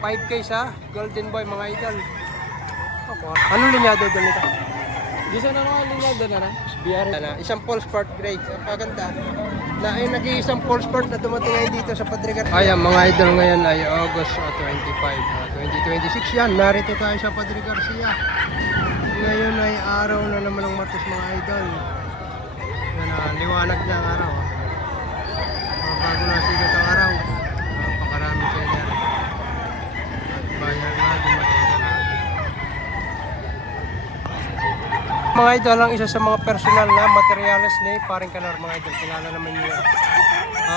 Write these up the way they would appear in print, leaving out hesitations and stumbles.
5K sa Golden Boy mga idol. Anong linyado doon nito? Di sana naman linyado na na. Isang Pulse Sport Gray. Paganda. Nag-iisang Pulse Sport na dumating ngayon dito sa Padre Garcia. Ayan mga idol, ngayon ay August 25, 2026 yan. Narito tayo sa Padre Garcia. Ngayon ay araw na naman ng Martes mga idol. Yan, liwanag na ang araw. Bago na sigat ang araw. Napakarami siya dyan. Bayan na, dumating na natin. Mga idol, ang isa sa mga personal na materials ni Paring Kanar mga idol. Kilala naman nyo yan.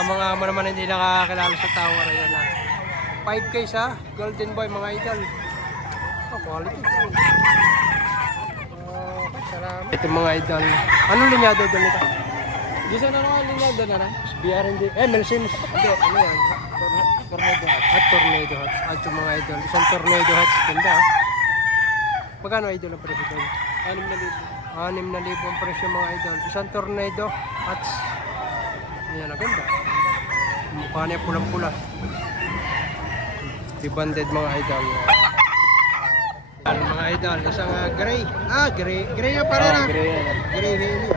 Mga amo naman hindi nakakilala sa tao ngayon na 5K sa Golden Boy mga idol. Quality. Salamat. Ito mga idol. Anong linyado doon nito? Di sana naman linyado na na. BRND. Melsims. Hindi, ano yan? Tornado Hats. At Tornado Hats. At yung mga idol. Isang Tornado Hats. Ganda. Magkano idol ang presyo doon? 6,000 ang presyo mga idol. Isang Tornado Hats. Ayan, ang ganda. Mukha niya pulang-pula. Dibanded mga idol. Mga idol, isang gray. Gray na pala na. Gray Haley.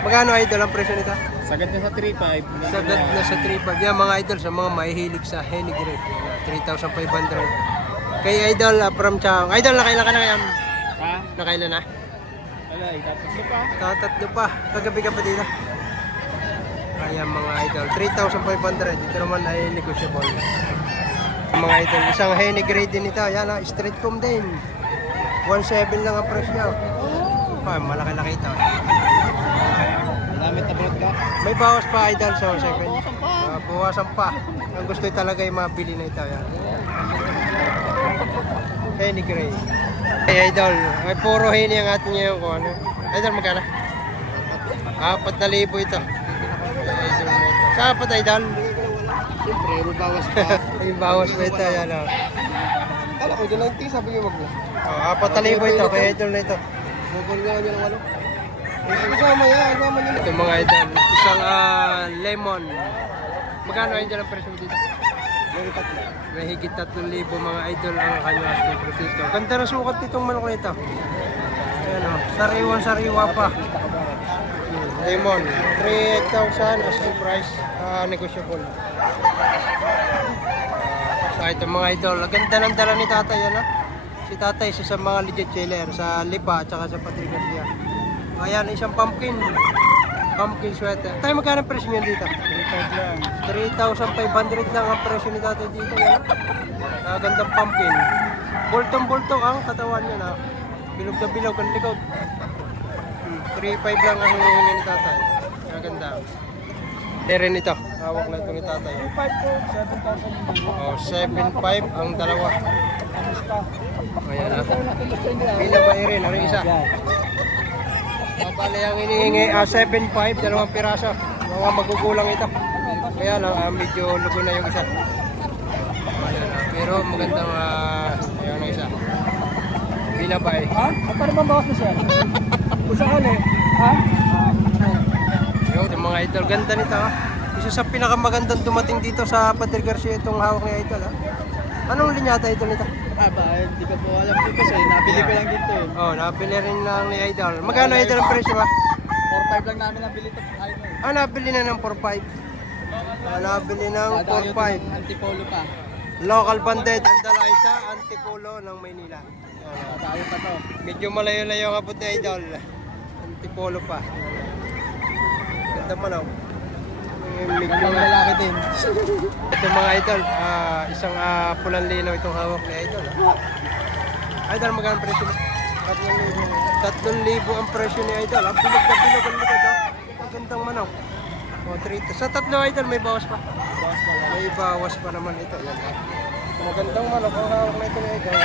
Magkano idol ang presyo nito? Sagad na sa 3.5. Sagad na sa 3.5. Yan mga idol, sa mga mahihilig sa Henny Gray. 3,500. Kay idol from Chang. Idol, nakailan ka na kaya? Ha? Nakailan na? Wala, itatlo pa. Tatatlo pa. Kagabi ka pa dito. Ayan mga idol, 3,500. Dito naman ay negotiable. Mga idol, isang Henny Gray din ito. Yan, straight comb din. 1.7 lang ang presyo. Malaki-laki ito. Malamit na bulot ka. May bawas pa idol sa 7. Bawasan pa. Ang gusto talaga yung mabili na ito. Yan. Henny Gray. Hey idol, ay puro Henny ang ating ngayon ko. Ano? Idol, magkano? 4,000 ito. Idol na ito. Sa apat idol? Siyempre, may bawas pa. May bawas pa ito. Yan o. Kala ko, doon lang iti, sabi niyo wag mo. 4,000 ito. Kaya idol na ito. Bubuli naman yun ang ano. Isama yan, isama nyo. Ito mga idol. Isang lemon. Magkano idol ang presyo dito? May higit 3,000 mga idol ang kanyang asking price dito. Ganda na sukat itong manok na ito. Ayan o. Sariwan-sariwa pa. Lemon. 3,000 asking price. Negotiable. Ito mga idol. Ganda ng dala ni tatay. Ano? Si tatay isa sa mga legit seller sa Lipa at saka sa Padre Garcia. Ayan, isang pumpkin sweater. Tayo magkano presyo niyan dito? 3,500 lang ang presyo ni tatay dito. Yan. Gandang pumpkin. Bultong-bultong ang katawan niya na. Bilog na bilog ang likod. 3,500 lang ang hinihingi ni tatay. Ganda. Rin ito. Hawak na ito ni tatay. 7,500 ang dalawa. Ayan na. Pila ba rin? Ano isa? Bale ang hinihingi 7,500, dalawang piraso. Mga magugulang ito. Kaya lang medyo lugo na yung isa. Ayan na. Pero magandang ayan na isa. Pila ba eh? Ha? Paano ba bawas na siya? Usahan eh. Ha? Yung mga idol, ganda nito ha. Isa sa pinakamagandang dumating dito sa Padre Garcia itong hawak ni idol ha. Anong linyata ito nito? Hindi ko po alam dito kasi nabili ko lang dito eh. Oh, nabili rin lang ni idol. Magkano idol ang presyo ba? 4.5 lang namin nabili ito. Nabili na ng 4.5. Nabili ng 4.5. Antipolo pa. Local banded ang dala isa, Antipolo ng Maynila. Tayo pa to. Medyo malayo-layo ka po idol. Antipolo pa. Ganda man oh. Medyo lalaki din. Ito mga idol, isang pulang linaw itong hawak ni idol. Idol, magkano ang presyo? 3,000 ang presyo ni idol. Ang bilog na bilog ang likod. Ang gandang manok. Sa tatlo idol, may bawas pa. May bawas pa naman ito. Magandang manok ang hawak na ito ni idol.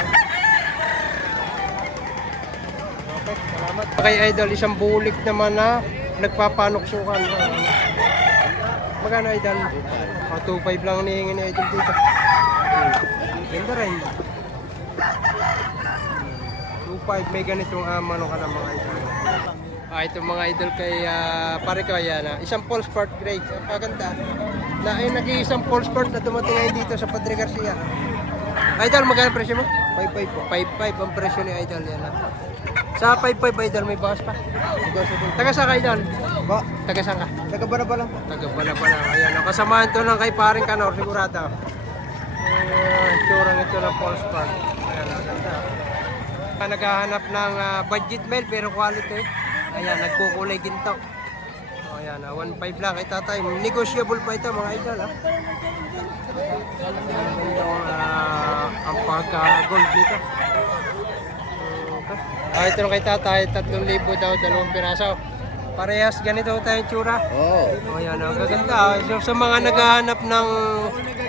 Okay, salamat. Kay idol, isang bulik naman na nagpapanuksukan. Magkano idol? 2.5 lang ang hihingin ni idol dito. Ganda rin. 2.5 may ganitong manok ka ng mga idol. Ito mga idol kay pare ko yan. Isang Pulse Sport Gray. Paganda. Nag-iisang Pulse Sport na dumating ngayon dito sa Padre Garcia. Idol, magkano presyo mo? 5-5 po. 5.5 ang presyo ni Idol. Yan lang. Sa 5.5 Idol, may bawas pa. Taga saan ka, Idol? Ba, Taga saan ka? taga-bana pa lang po. Taga Bala-Bala. Ayan, ang kasamahan to ng kay paring Kanor, sigurado. Itsurang ito ng Paul's Park. Ayan, ang ganda. Naghahanap ng budget meal pero quality. Ayan, nagkukulay ginto. O, ayan, 1.5 lang kay tatay. Negotiable pa ito mga idol. Ang pagka-gold dito. Okay. Ito kay tatay, 3,000 daw, 2 piraso. Parehas ganito tayong tsura. Oo. O yan, ang gaganda. So, sa mga naghahanap ng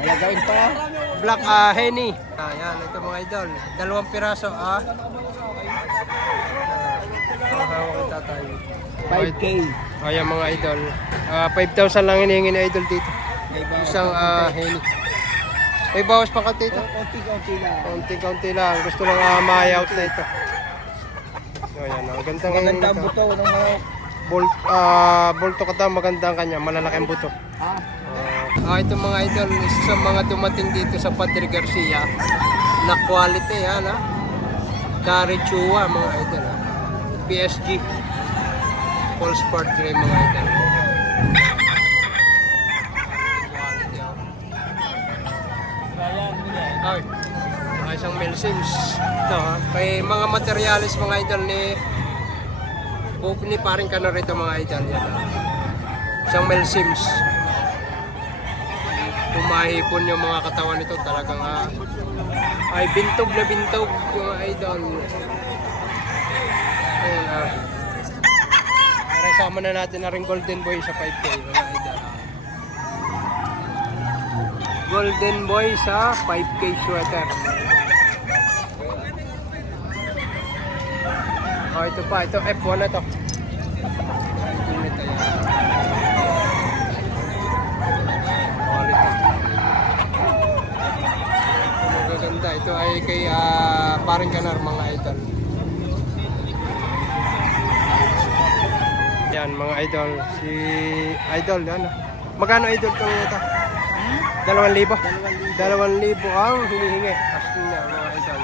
Alagain pa. Black Henny. Ayan, ito mga idol. 2 piraso. Hawak ko tatay. 5K. Ayan mga idol. 5,000 lang hinihingi na idol dito. Isang Henny. May bawas pa kaunti ito. Konti-konti lang. Kaunti-kaunti lang. Gusto lang ma-out na ito. So, ayan, ang gandang Maganda ang buto ng mga... Bolto ka daw, maganda ang kanya. Malalaki ang buto. Ito mga idol, isa sa mga dumating dito sa Padre Garcia na quality, yan ha. Carichua mga idol ha. PSG Full Sport Gray mga idol. Quality ha. Ay, isang Mel Sims. Ito ha. Kay mga materialis mga idol ni paring Kanor rito mga idol. Yan ha. Isang Mel Sims. Kumahipon yung mga katawan nito talagang ay bintog na bintog yung idol. Ayun para isama na natin na rin Golden Boy sa 5K mga idol. Golden Boy sa 5K sweater. Ito pa, ito F1 na to. Ito ay kay paring Kanor mga idol. Yan mga idol. Si idol yan. Magkano idol ko ito? 2,000? 2,000 ang hinihingi. Asking na mga idol.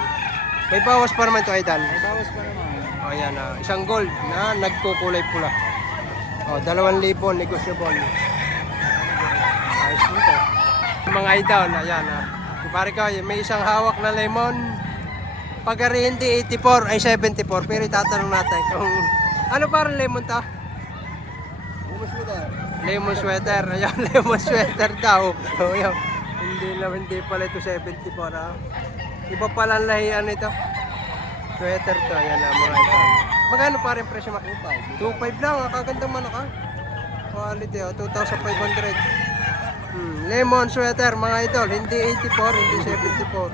May bawas pa naman ito idol. May bawas pa naman. O yan isang gold na nagkukulay pula. O 2,000 negotiable. Ayos nito. Mga idol, ayan pare ko, may isang hawak na lemon. Pag hindi 84 ay 74. Pero itatanong natin kung ano parang lemon to? Lemon sweater. Lemon sweater. Ayan, lemon sweater daw. Oh, yan. Hindi pala ito 74 ha. Iba pala ang lahian ito. Sweater to. Ayan mga ito. Magkano pa rin presyo? 2.5 lang. Kagandang manok ha. Quality 2,500. Lemon sweater mga idol, hindi 84, hindi 74.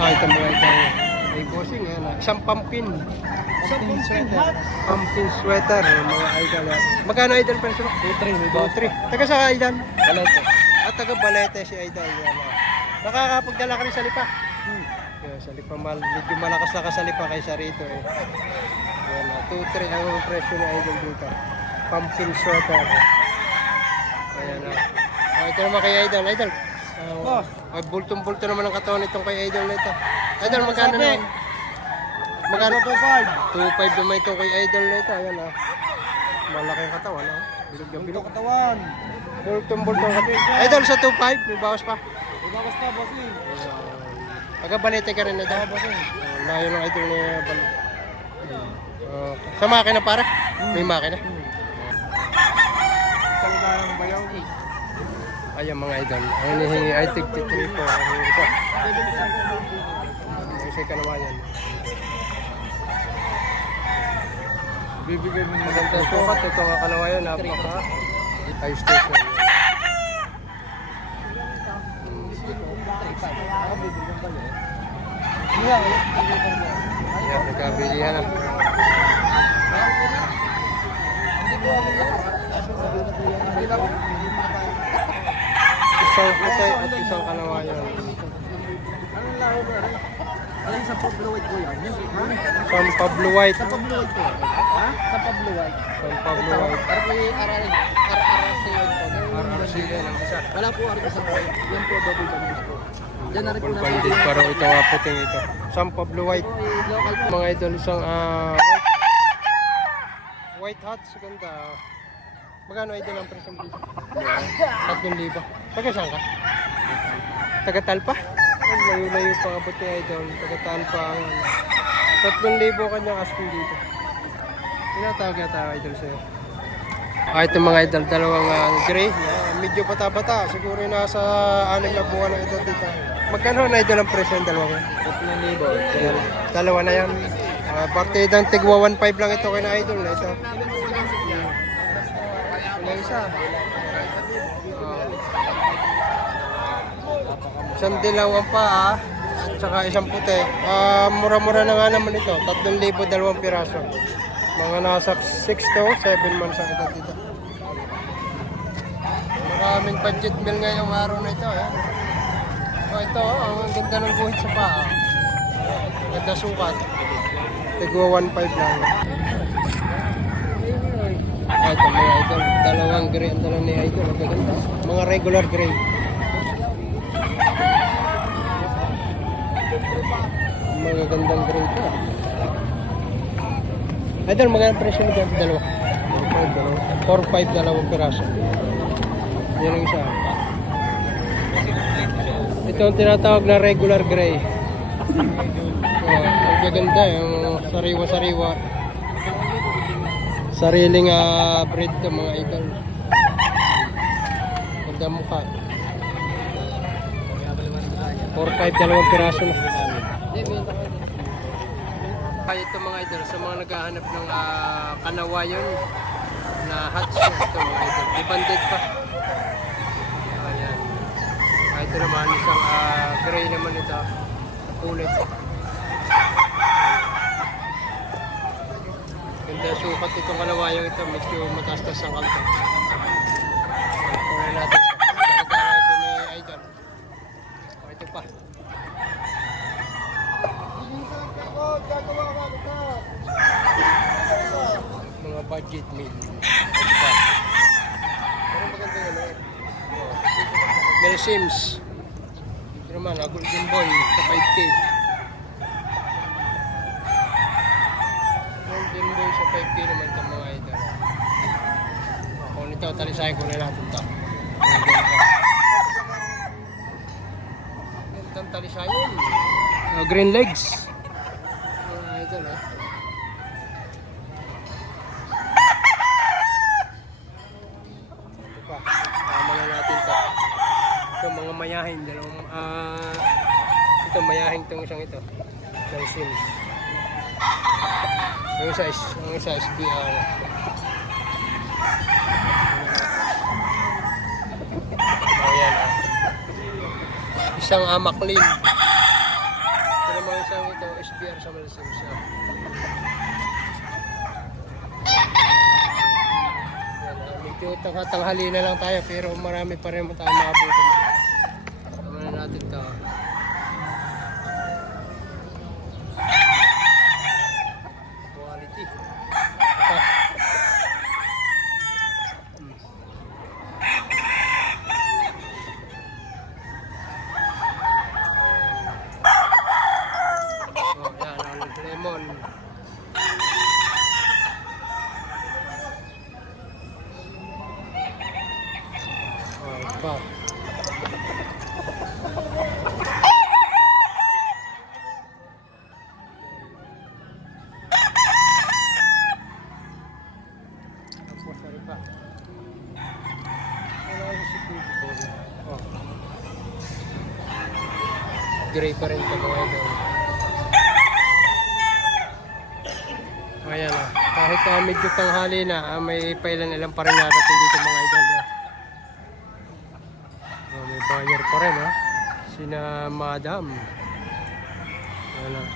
Ito mga idol. May bossing yan. Isang pumpkin sweater. Pumpkin sweater mga idol. Magkano idol presyo? 2-3, may bawas. 2-3. Taga sa idol? Balete. Taga Balete si idol. Yan, nakakapagdala ka rin sa lipa. Yan, sa lipa, medyo malakas na ka sa lipa kaysa rito eh. Yan, 2-3 ang presyo ni idol dito. Pumpkin sweater. Ayan ito naman kay idol. Idol. Ay bultong-bulto naman ang katawan nitong kay idol na ito. Idol, magkano naman? Magkano? 2.5 naman itong kay idol na ito. Ayan malaki ang katawan bilog yung bilog. Katawan. Bultong-bulto ang katawan. Idol sa 2.5, may bawas pa. May bawas pa, bossing. Pagka-balete ka rin ito. Bossing. Layo ng idol na balete. Sa makina pare? May makina? Talagang bayaw. Ayan mga idol. Ang hinihingi ay tig 3 po. Ito. Isa ka naman yan. Bibigyan mo Maganda ang sukat. Ito nga kalawayan. Napaka. High station. Ayan, nagkabilihan na. Isang puti at isang kalawayan. Ano yung sa Pablo White po yan? San Pablo White. Sa Pablo White po. Ha? Sa Pablo White. San Pablo White. Para po yung RRC yun po. RRC din ang isa. Wala po RRC sa White. Yan po double bandit po. Diyan na rin po Full na banded pa raw ito nga puting ito. San Pablo White. local po. Mga idol, isang white hats. Ganda. Magkano idol ang presyo dito? 3,000. Taga saan ka? Taga Talpa? Ay, layo-layo pa abot ni idol. Taga Talpa ang 3,000 kanyang asking dito. Tinatawag yata idol sa'yo. Ito mga idol, dalawang gray. Medyo bata-bata. Siguro yung nasa 6 na buwan na ito dito. Magkano na idol ang presyo ng dalawa? 3,000. Dalawa na yan. Partidang tigwa 1.5 lang ito kay na idol. Ito. Yung isa. Isang dilawang pa at saka isang puti. Mura-mura na nga naman ito. 3,000 dalawang piraso. Mga nasa 6 to 7 months ang ito dito. Maraming budget meal ngayong araw na ito. Ito, ang ganda ng guhit sa paa. Ganda sukat. Tigwa 1.5 lang. Ito mga idol. Dalawang gray ang dala ni idol. Ang ganda. Mga regular gray. Mga gandang gray ito. Idol, magandang presyo nito sa dalawa. 4-5 dalawang piraso. Yan ang isa. Ito ang tinatawag na regular gray. Ang gaganda, yung sariwa-sariwa. Sariling breed to mga idol. Ganda mukha. 4-5 dalawang piraso na. Ito mga idol, sa mga naghahanap ng kanawayon na hats, ito mga idol, dibanded pa. Ayan. Ito naman isang gray naman ito, kulit. Ganda sukat itong kanawayong ito, medyo matastas ang kalta. Kunin natin ito. Nagagawa ito ni idol. Ito pa. Mga budget meal. Ito pa. Pero maganda yun Mel Sims. Ito naman, Golden Boy sa 5K. Golden Boy sa 5K naman ito mga idol. Kung ito, talisahin ko na natin ito. Gandang talisahin. Green legs. Mga idol Tama na natin ito. Ito mga mayahin. Dalawang, ito mayahin itong isang ito. Mel Sims. Yung isa SBR. Ayan Isang McLean. Ito naman isang ito SBR sa Mel Sims. Medyo tanghali na lang tayo pero marami pa rin tayo makabutin. Tama na natin ito. Quality. Ito. Lemon. Pa. Gray pa rin ito mga idol. Ayan kahit medyo tanghali na, may pailan-ilan pa rin narating dito mga idol. May buyer pa rin sina Madam. Ayan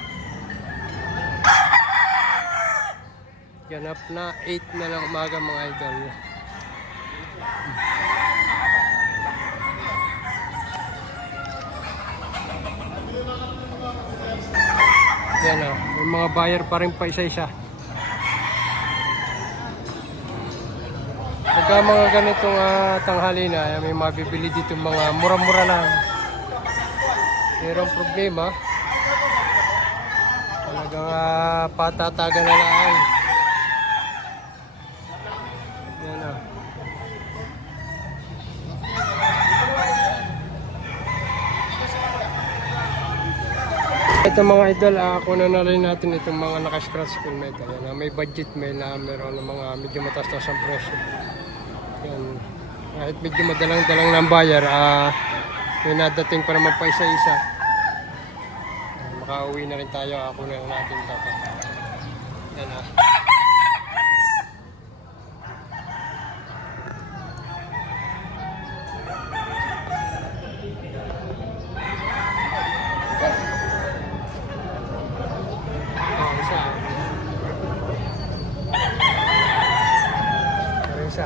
ganap na 8 na lang umaga mga idol. Yan may mga buyer pa rin pa isa-isa. Pagka mga ganitong tanghali na, may mabibili dito mga mura-mura lang. mayroong problema. Talagang patatagan na lang. Yan o. Ito mga idol, kunan na rin natin itong mga naka-scratch helmet. Ayan, may budget mail na meron ng mga medyo mataas-taas ang presyo. Yan. Kahit medyo madalang-dalang ng bayar, may nadating pa naman pa isa-isa. Makauwi na rin tayo, kunan na natin ito. Yan ha. Isa.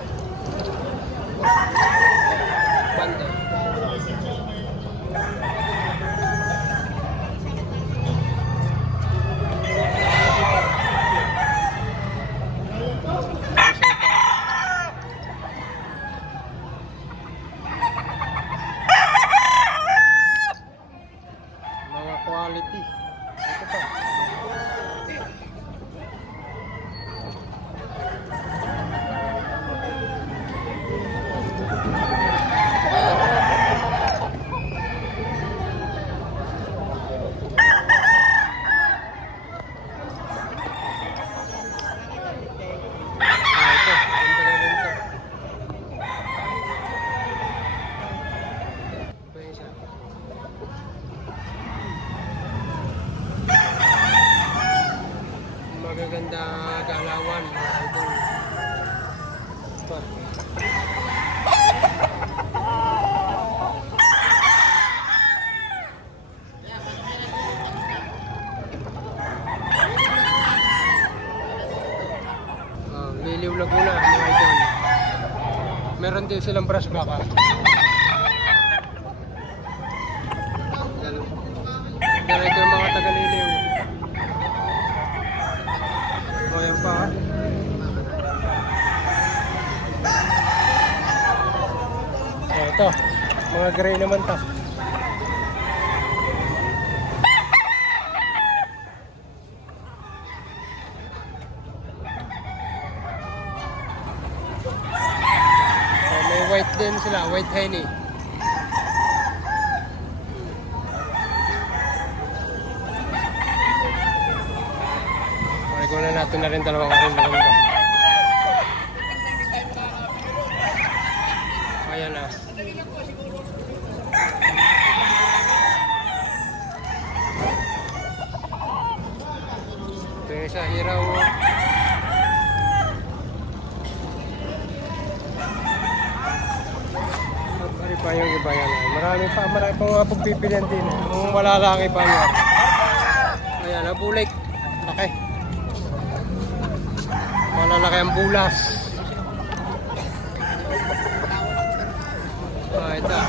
Banda. Mga quality. Ito pa. Magaganda galawan mga idol. Ito. Liliw Laguna mga idol. Meron din silang brush back. Yan ito yung mga taga-Liliw. O yan pa. Ito, mga gray naman to. May white din sila, white henny. Kunan natin na rin dalawang rin na rin. Ayan na. Ito yung isa, hiraw. Marami pa yung iba yan. Marami pa mga pagpipilian din. Kung wala lang iba yan. Ayan, nabulik. Okay. Malalaki ang bulas. Ito.